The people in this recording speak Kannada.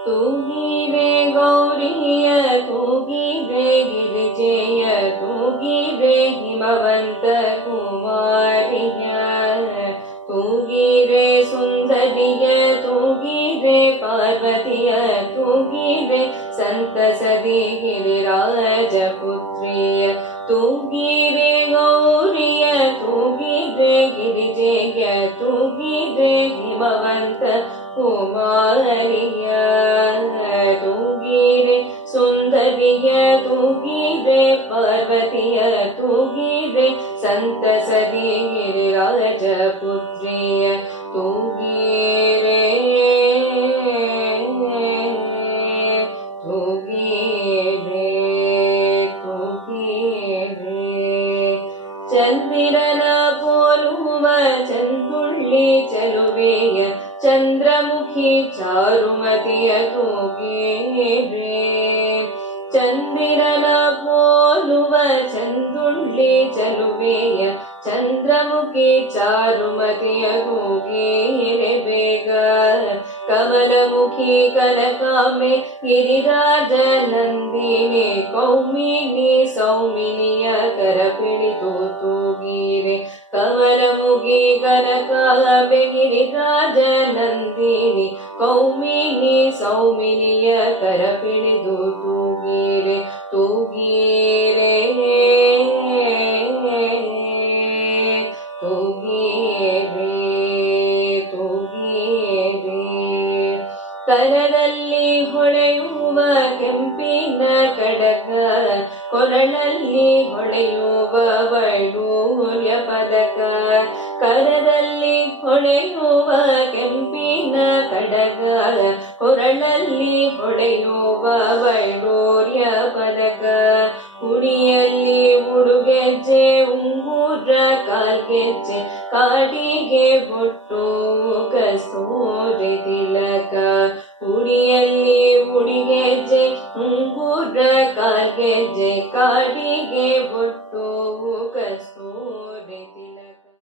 ತೂಗಿರೆ ಗೌರಿಯ ತೂಗಿರೆ ಗಿರಿಜೆಯ ತೂಗಿರೆ ಹಿಮವಂತ ಕುಮಾರಿಯ ತೂಗಿರೆ ಸುಂದರಿಯ ತೂಗಿರೆ ಪಾರ್ವತಿಯ ತೂಗಿರೆ ಸಂತಸದಿ ಗಿರಿರಾಜ ಪುತ್ರಿಯ ತೂಗಿರೆ ಗೌರಿಯ ತೂಗಿರೆ ಗಿರಿಜೆಯ ತೂಗಿರೆ ಹಿಮವಂತ ಕುಮಾರಿಯ ತೂಗಿರೆ ಸುಂದರಿಯ ತೂಗಿರೆ ಪಾರ್ವತಿಯ ತೂಗಿರೆ ಸಂತಸದಿ ಗಿರಿರಾಜ ಪುತ್ರಿಯ ತೂಗಿರೆ ತೂಗಿರೆ ತೂಗಿರೆ ಚಂದಿರನ ಪೋಲುವ ಚಂದುಳ್ಳಿ ಚಲುವೆಯ ಚಂದಿರನ ಪೋಲುವ ಚಂದುಳ್ಳಿ ಚಲುವೆಯ ಚಂದ್ರಮುಖಿ ಚಾರುಮತಿಯ ಗೂಗೇರೆ ಬೇಗ ಕಮಲಮುಖಿ ಕನಕಾಮೆ ಗಿರಿರಾಜ ನಂದಿನಿ, ಕೌಮಿನಿ, ಸೌಮಿನಿಯ ಕರ ಪಿಡಿತು ತೂಗೀರೆ. ಕಮಲಮುಖಿ ಕನಕಾಮೆ ಗಿರಿರಾಜ ನಂದಿನಿ ಕೌಮಿನಿ ಸೌಮಿನಿಯ ಕರ ತೂಗೀರೆ ತೂಗೀರೆ ತೂಗೀರೆ ತೂಗೀರೆ. ಕರದಲ್ಲಿ ಹೊಳೆಯುವ ಕೆಂಪಿನ ಕಡಕ, ಕೊರಳಲ್ಲಿ ಹೊಳೆಯುವ ವೈಡೂರ್ಯ ಪದಕ. ಕರದಲ್ಲಿ ಹೊಳೆಯುವ ಕೆಂಪಿನ ಶೋಭ ವೈಡೂರ್ಯ ಪದಕ ಉಡಿಯಲ್ಲಿ ಉಡುಗೆಜ್ಜೆ ಉಂಗುರ ಕಾಲ್ಗೆಜ್ಜೆ ಕಾಡಿಗೆ ಬೊಟ್ಟು ಕಸ್ತೂರಿ ತಿಲಕ ಉಡಿಯಲ್ಲಿ ಉಡಿಗೆಜ್ಜೆ ಉಂಗುರ ಕಾಲ್ಗೆಜ್ಜೆ ಕಾಡಿಗೆ ಬೊಟ್ಟು ಕಸ್ತೂರಿ